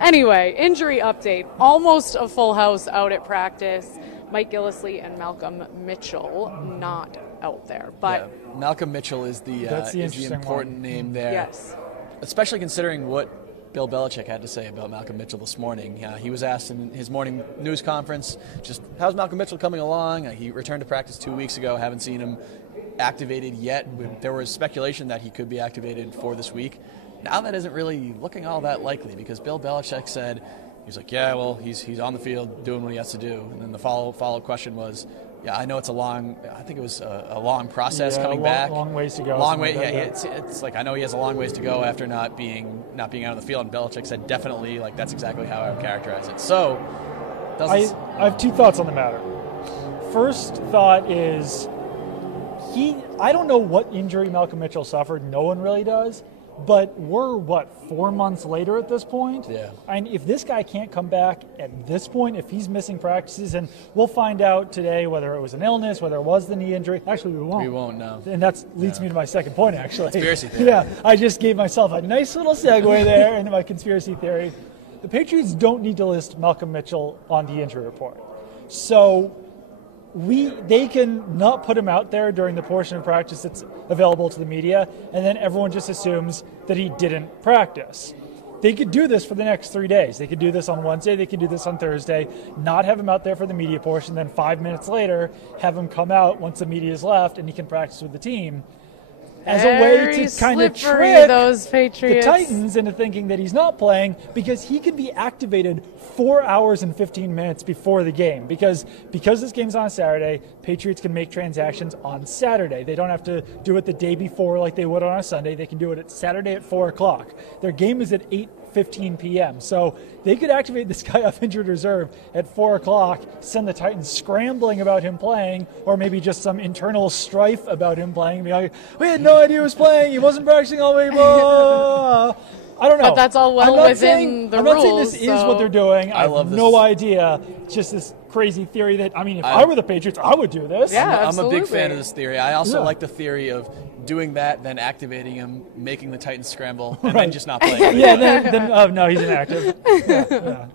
Anyway, injury update. Almost a full house out at practice. Mike Gillislee and Malcolm Mitchell not out there. But yeah, Malcolm Mitchell is the important name there. Yes. Especially considering what Bill Belichick had to say about Malcolm Mitchell this morning. He was asked in his morning news conference, just how's Malcolm Mitchell coming along? He returned to practice 2 weeks ago. Haven't seen him activated yet. There was speculation that he could be activated for this week. Now that isn't really looking all that likely because Bill Belichick said, he's like, yeah, well, he's on the field doing what he has to do. And then the follow-up question was, yeah, I know it's a long process coming back. Long ways to go. Long way, yeah. It's like I know he has a long ways to go after not being out on the field. And Belichick said definitely, like that's exactly how I would characterize it. So, I have two thoughts on the matter. First thought is I don't know what injury Malcolm Mitchell suffered. No one really does. But we're, 4 months later at this point? Yeah. And if this guy can't come back at this point, if he's missing practices, and we'll find out today whether it was an illness, whether it was the knee injury. Actually, we won't. We won't, no. And that leads me to my second point, actually. Conspiracy theory. Yeah, I just gave myself a nice little segue there into my conspiracy theory. The Patriots don't need to list Malcolm Mitchell on the injury report. So they can not put him out there during the portion of practice that's available to the media, and then everyone just assumes that he didn't practice. They could do this for the next 3 days. They could do this on Wednesday, they could do this on Thursday, not have him out there for the media portion, then 5 minutes later have him come out once the media's left and he can practice with the team. As a way to kind of trick those Patriots. The Titans into thinking that he's not playing because he could be activated 4 hours and 15 minutes before the game. Because this game's on Saturday, Patriots can make transactions on Saturday. They don't have to do it the day before like they would on a Sunday. They can do it at Saturday at 4 o'clock. Their game is at 8:15 p.m. So they could activate this guy off injured reserve at 4 o'clock, send the Titans scrambling about him playing, or maybe just some internal strife about him playing. Be like, we had no idea he was playing. He wasn't practicing all week. Blah. I don't know. But that's all within the rules. I'm not saying this is what they're doing. I have no idea. It's just this crazy theory that, if I were the Patriots, I would do this. Yeah, I'm a big fan of this theory. I also like the theory of doing that, then activating him, making the Titans scramble, and then just not playing. No, he's inactive. Yeah.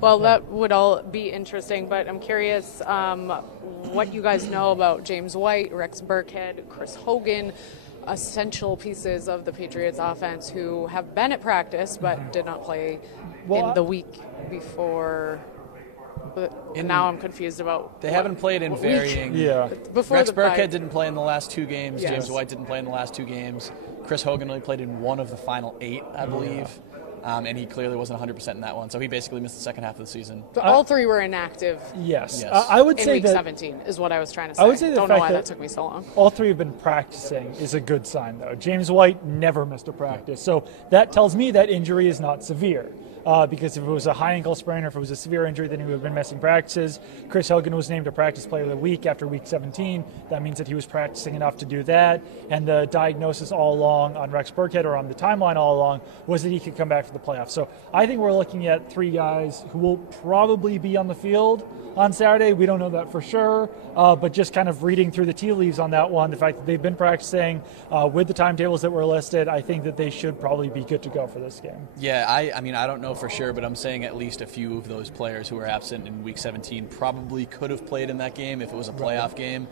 Well, that would all be interesting, but I'm curious what you guys know about James White, Rex Burkhead, Chris Hogan, essential pieces of the Patriots offense who have been at practice but did not play in the week before. And now I'm confused about. They haven't played in varying. Yeah. Rex Burkhead didn't play in the last 2 games. Yes. James White didn't play in the last 2 games. Chris Hogan only played in 1 of the final 8, I believe. And he clearly wasn't 100% in that one, so he basically missed the second half of the season. So all 3 were inactive. Yes. I would say week that 17 is what I was trying to say. I would say don't know why that took me so long. All 3 have been practicing is a good sign, though. James White never missed a practice, so that tells me that injury is not severe. Because if it was a high ankle sprain or if it was a severe injury, then he would have been missing practices. Chris Hogan was named a practice player of the week after week 17. That means that he was practicing enough to do that. And the diagnosis all along on Rex Burkhead, or on the timeline all along, was that he could come back for the playoffs. So I think we're looking at 3 guys who will probably be on the field on Saturday. We don't know that for sure, but just kind of reading through the tea leaves on that one, the fact that they've been practicing with the timetables that were listed, I think that they should probably be good to go for this game. Yeah, I don't know for sure, but I'm saying at least a few of those players who were absent in Week 17 probably could have played in that game if it was a playoff game,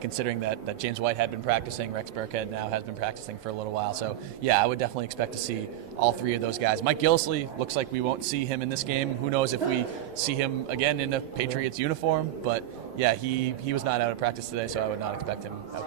considering that James White had been practicing, Rex Burkhead now has been practicing for a little while. So, yeah, I would definitely expect to see all 3 of those guys. Mike Gillislee, looks like we won't see him in this game. Who knows if we see him again in a Patriots uniform, but, yeah, he was not out of practice today, so I would not expect him out.